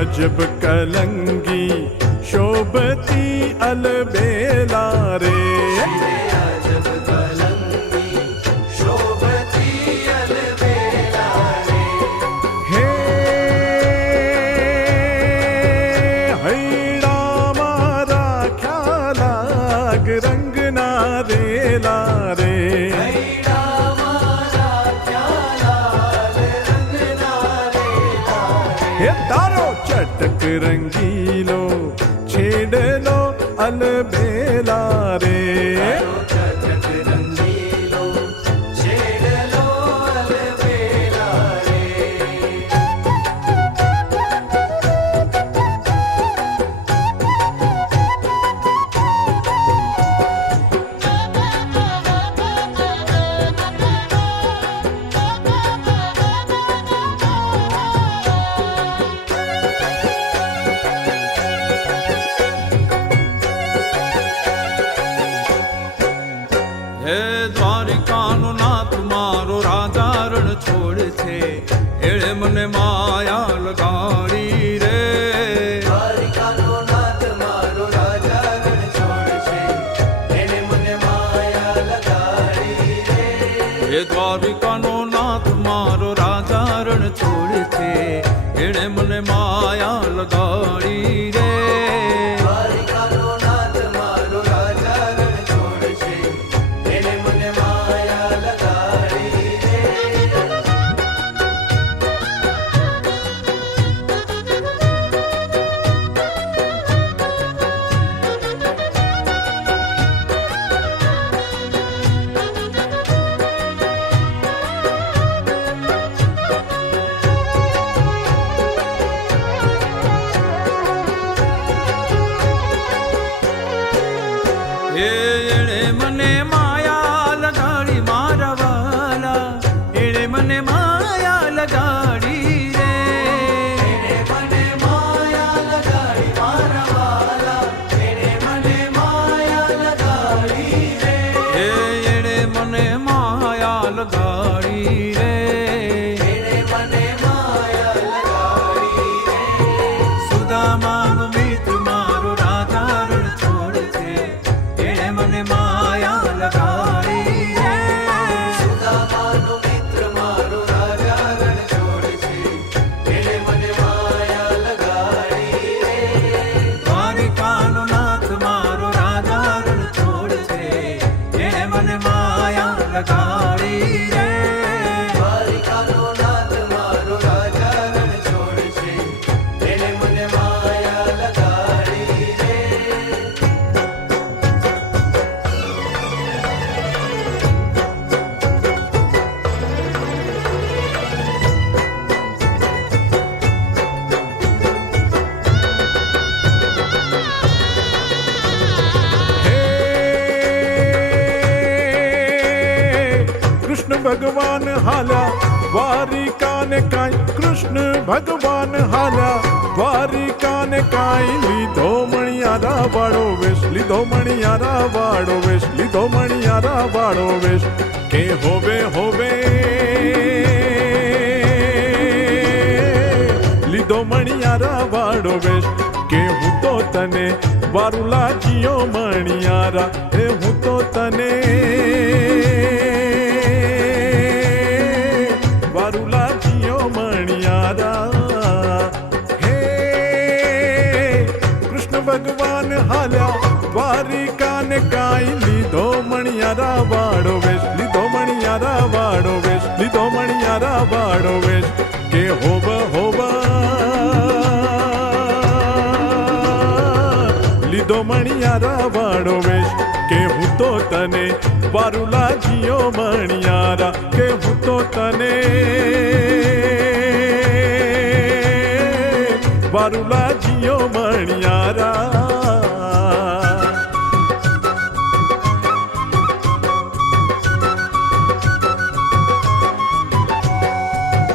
अजब कलंगी शोभती अलबेला रे। अजब कलंगी शोभती अलबेला रे। हे हैडा मारा ख्यालाग रंग ना रेला रे। हैडा मारा ख्यालाग रंग ना रेला रे। हे तारो चटक रंगीलो छेड़लो अलबेला रे। चटक रंगीलो छेड़लो अलबेला रे। હે દ્વારિકાનો નાથ મારો રાજા રણ છોડ છે, એળે મને માયા લગાડી રે. દ્વારિકાનો નાથ મારો રાજા રણ છોડ છે, એણે મને માયા લગાડી રે. હે દ્વારિકાનો નાથ મારો રાજા રણ છોડ છે, એળે મને માયા લગાડી રે. દ્વારિકાનો નાથ મારો રાજા રણ છોડ છે, એણે મને માયા લગાડી રે. હે એણે મને માયા લગાડી મારા વાલા, એણે મને માયા લગાડી રે. એણે મને માયા લગાડી મારા વાલા, એણે મને માયા લગાડી રે. હે એણે મને માયા લગાડી રે. એણે મને માયા લગાડી રે. સુદામાનો મિત્ર મારો રાજા રણ છોડ છે, એણે મને માયા લગાડી રે. સુદામાનો મિત્ર મારો રાજા રણ છોડ છે, એણે મને માયા લગાડી રે. દ્વારિકાનો નાથ મારો રાજા રણ છોડ છે, એણે મને માયા લગાડી રે. દ્વારિકાનો નાથ મારો રાજા રણ છોડ છે, એણે મને માયા લગાડી રે. हे कृष्ण भगवान हाल्या द्वारिका ने काई, कृष्ण भगवान हाल्या द्वारिका ने काई। લીધો મણિયારા વાળો વેશ, લીધો મણિયારા વાળો વેશ, લીધો મણિયારા વાળો વેશ. કે હોવે હોવે લીધો મણિયારા વાળો વેશ. કે હું તો તને વારું લાગ્યો મણિયારા, હે હું તો તને વારું લાગ્યો મણિયારા. હે કૃષ્ણ ભગવાન હાલ્યા દ્વારિકા ને કાઈ. લીધો મણિયારા વાળો વેશ, લીધો મણિયારા વાળો વેશ, લીધો મણિયારા વાળો વેશ. કે હોવ હોવ લીધો મણિયારા વાળો વેશ. કે હું તો તને વારું લાગ્યો મણિયારા, કે હું તો તને વારું લાગ્યો મણિયારા.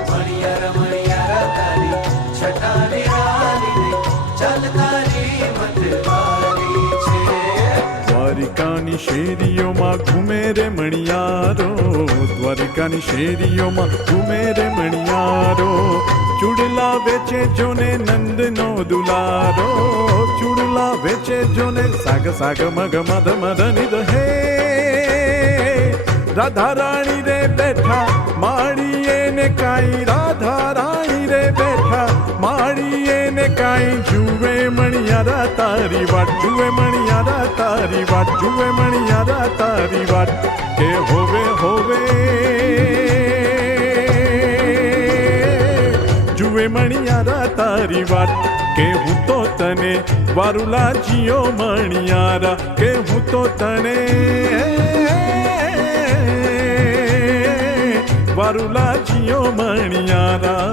મણિયારા મણિયારા તારી છટા નિરાલી રે, ચાલ તારી મતવારી છે. દ્વારિકાની દ્વારિકાની શેરીઓમાં ઘૂમે રે મણિયારો, દ્વારિકાની શેરીઓમાં ઘૂમે રે મણિયારો. ચૂડલા વેચે જોને નંદનો દુલારો, ચૂડલા વેચે જોને સાગ સાગ મગ મધ મધ નિધ. હે રાધા રાણી રે બેઠા માળીએ ને કાંઈ, રાધા રાણી રે બેઠા માળીએ ને કાંઈ. જુએ મણિયારા તારી વાટ, જુએ મણિયારા તારી વાટ, જુએ મણિયારા તારી વાટ. કે હોવે હોવે જુએ મણિયારા તારી વાત. કે હું તો તને વારુલા જીયો મણિયારા, કે હું તો તને વારુલા જીયો મણિયારા.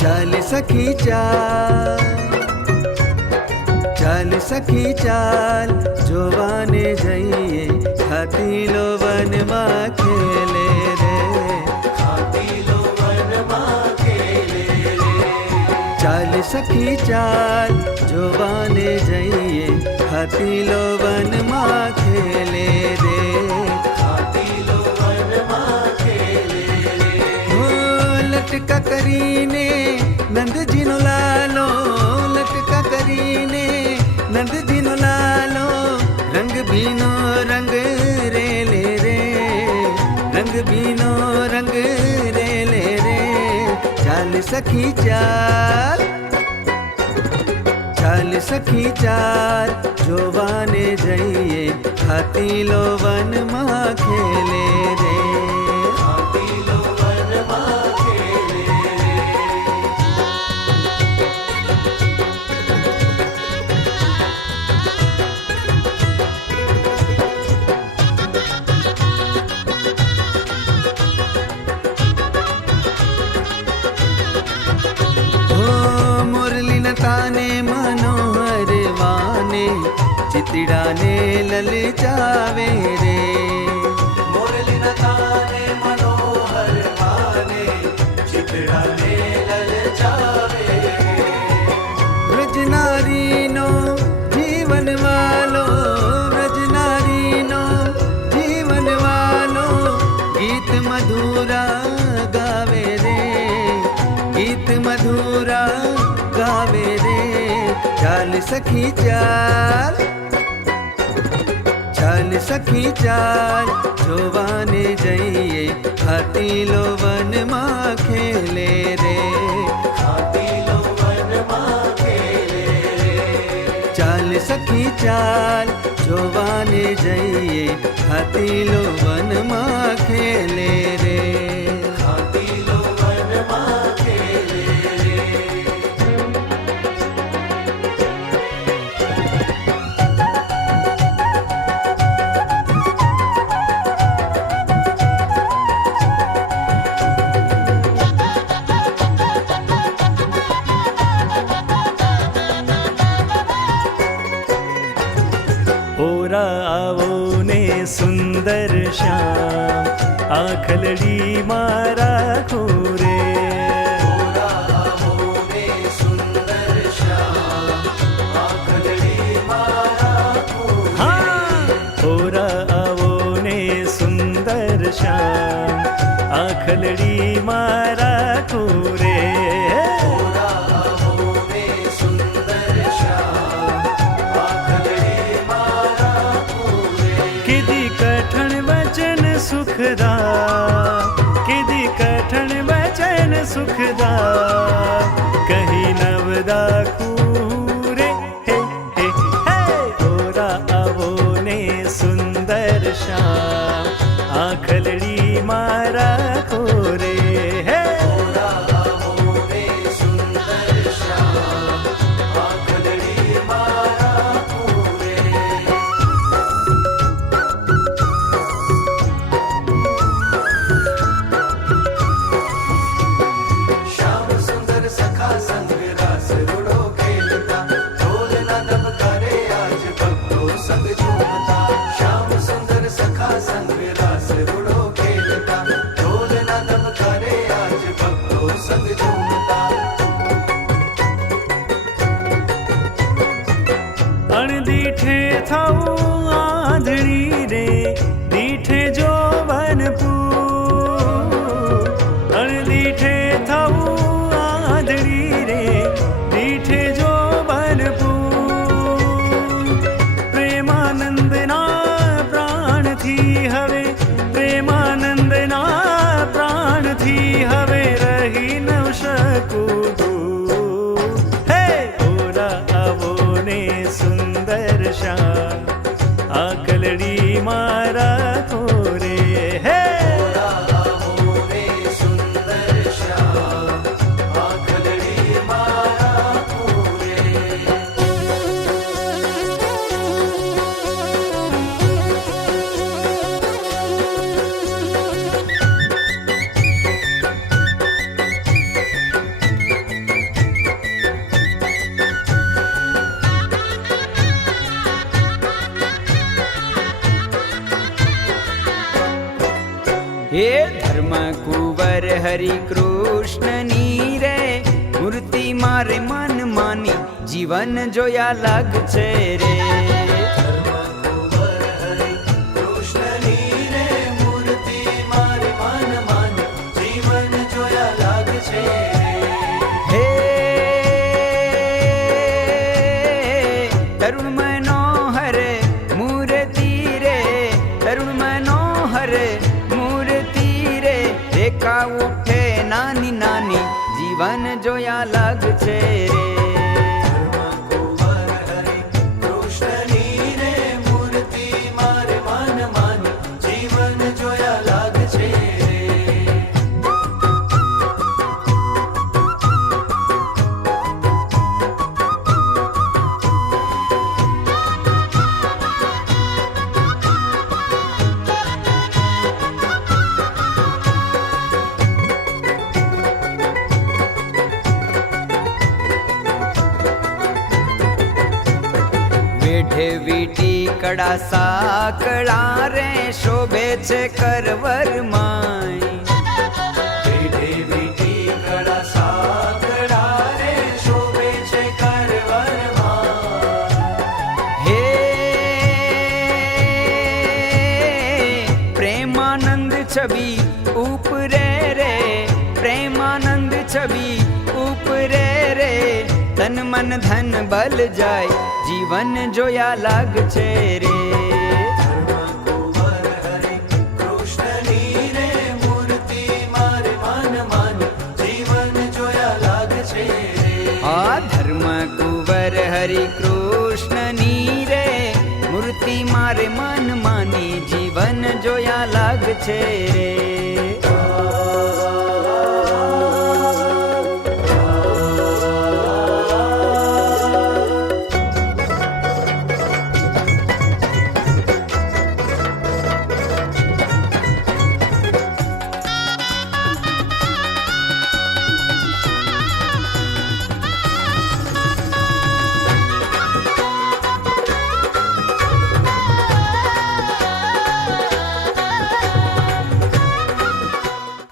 ચાલ સખી ચાલ, ચાલ સખી ચાલ, જોવાને જઈએ હાથીલો વનમાં ખેલે રે, હાથીલો વનમાં ખેલે રે. ચાલ સખી ચાલ, જોવાને જઈએ હાથીલો વનમાં ખેલે રે, હાથીલો વનમાં ખેલે રે. હો લટકા કરીને નંદજીનો લાલો, લટકા કરીને નંદજીનો લાલો. રંગ ભીનો રંગ રેલે રે, રંગ ભીનો રંગ રેલે રે. ચાલ સખી ચાલ, ચાલ સખી ચાલ, જોવાને જઈએ હાથીલો વનમાં ખેલે રે, હાથીલો વનમાં ખેલે રે. તાને મનોહર વાને, ચિતડાને લલચાવે રે. મોરલીના તાને મનોહર વાને, ચિતડાને લલચાવે રે. વ્રજનારીનો જીવન વાલો, વ્રજનારીનો જીવન વાલો. ગીત મધુરા ગાવે રે, ગીત મધુરા ગાવે રે. ચાલ સખી ચાલ, ચાલ સખી ચાલ, જોવાને જઈએ હાથીલો વનમાં ખેલે રે, હાથીલો વનમાં ખેલે રે. ચાલ સખી ચાલ, જોવાને જઈએ હાથીલો વનમાં ખેલે રે, હાથીલો વનમાં ખેલે રે. આવો ને સુંદર શ્યામ, આખલડી મારા ખોરે. આવો ને સુંદર શ્યામ, આખલડી મારા ખોરે. હા, ઓરા આવો ને સુંદર શ્યામ, આખલડી મારા ખોરે. આવો ને સુંદર શ્યામ, આખલડી મારા ખોરે. કીધી કઠણ વચન સુખદા, કીધી કઠણ વચન સુખદા, કહી નવદા ખૂરે. હે હે હે, ઓરા આવો ને સુંદર શ્યામ, આખલડી મારા ખોરે. હે આવો ને સુંદર શ્યામ, આખલડી મારા ખોરે. આખલડીમાં રાખો રે હે આવો રે સુંદર શ્યામ આખલડીમાં રાખો રે હે ધર્મ કુંવર હરિ કૃષ્ણની રે મૂર્તિ મારે મન માની જીવન જોયા લાગશે રે કુંવર હરિ કૃષ્ણની રે મૂર્તિ મારે મન માન જીવન જોયા લાગશે હે તરુણ મનોહર મૂર્તિ રે તરુણ મનોહર મૂર્તિ રે રેખા ઉઠે નાની નાની જીવન જોયા લાગશે રે કુંવર હરિ કૃષ્ણની રે મૂર્તિ મારે મન માન જીવન જોયા લાગશે વેઢે વીટી કડા સાકળા રે શોભે છે કરવર માય પેઢે વીટી કળા સાંકળા રે શોભે છે કરવરમાં હે પ્રેમાનંદ છબી ઉપરે રે પ્રેમાનંદ છબી ઉપરે રે તન મન ધન બલ જાય જીવન જોયા લાગશે રે કુંવર હરિ કૃષ્ણની રે મૂર્તિ મારે મન માન જીવન જોયા લાગશે આ ધર્મ કુંવર હરિ કૃષ્ણની રે મૂર્તિ મારે મન માની જીવન જોયા લાગશે રે